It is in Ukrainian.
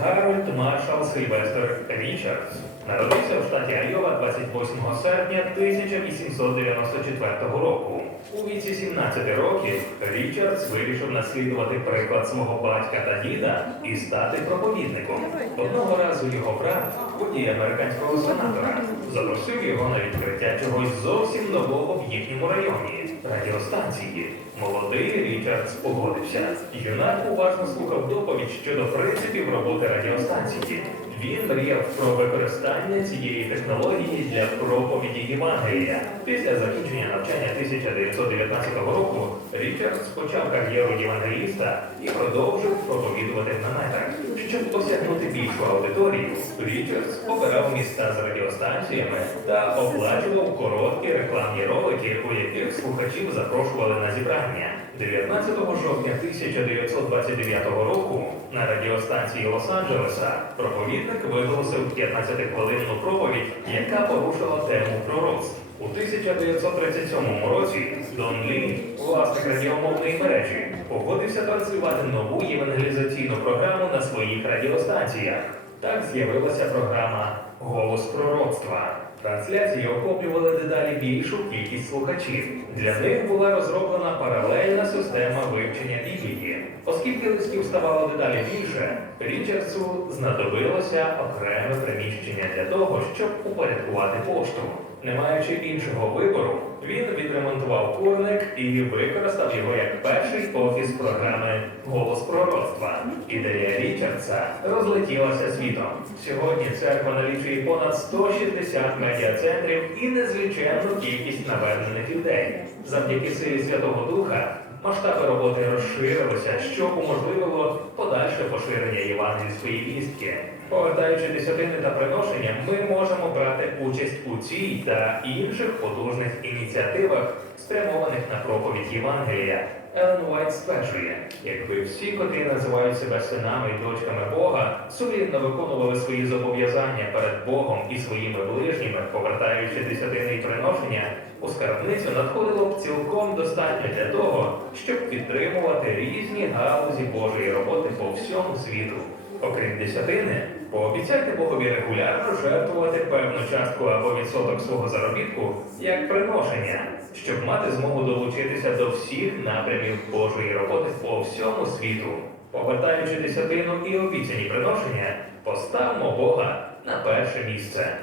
Гарольд Маршал Сильвестр Річардс народився в штаті Айова 28 серпня 1894 року. У віці 17 років Річардс вирішив наслідувати приклад свого батька та діда і стати проповідником. Одного разу його брат, водій американського сенатора, запросив його на відкриття чогось зовсім нового в їхньому районі радіостанції. Молодий Річардс погодився. Юнак уважно слухав доповідь щодо принципів роботи радіостанції. Він мріяв про використання цієї технології для проповіді Євангелія. Після закінчення навчання 1919 року Річардс почав кар'єру євангеліста і продовжив проповідувати в наметах. Щоб досягнути більшу аудиторію, Річардс обирав міста з радіостанціями та оплачував короткі рекламні ролики, у яких слухачів запрошували на зібрання. 19 жовтня 1929 року на радіостанції Лос-Анджелеса проповідник виголосив 15-хвилинну проповідь, яка порушила тему пророцтв. У 1937 році Дон Лі, власник радіомовної мережі, погодився працювати нову євангелізаційну програму на своїх радіостанціях. Так з'явилася програма Голос пророцтва. Трансляції охоплювали дедалі більшу кількість слухачів. Для них була розроблена паралельна система вивчення Біблії. Оскільки листів ставало дедалі більше, Річардсу знадобилося окреме приміщення для того, щоб упорядкувати пошту. Не маючи іншого вибору, він відремонтував курник і використав його як перший офіс програми Голос пророцтва. Ідея Річардса розлетілася світом. Сьогодні церква налічує понад 160 медіацентрів і незліченну кількість навернених людей. Завдяки силі Святого Духа масштаби роботи розширилися, що уможливило подальше поширення євангельської вістки. Повертаючи десятини та приношення, ми можемо брати участь у цій та інших потужних ініціативах, спрямованих на проповідь Євангелія. Елен Уайт стверджує, якби всі, котрі називають себе синами і дочками Бога, сумлінно виконували свої зобов'язання перед Богом і своїми ближніми, повертаючи десятини і приношення, у скарбницю надходило б цілком достатньо для того, щоб підтримувати різні галузі Божої роботи по всьому світу. Окрім десятини, пообіцяйте Богові регулярно жертвувати певну частку або відсоток свого заробітку як приношення, щоб мати змогу долучитися до всіх напрямів Божої роботи по всьому світу. Повертаючи десятину і обіцяні приношення, поставмо Бога на перше місце.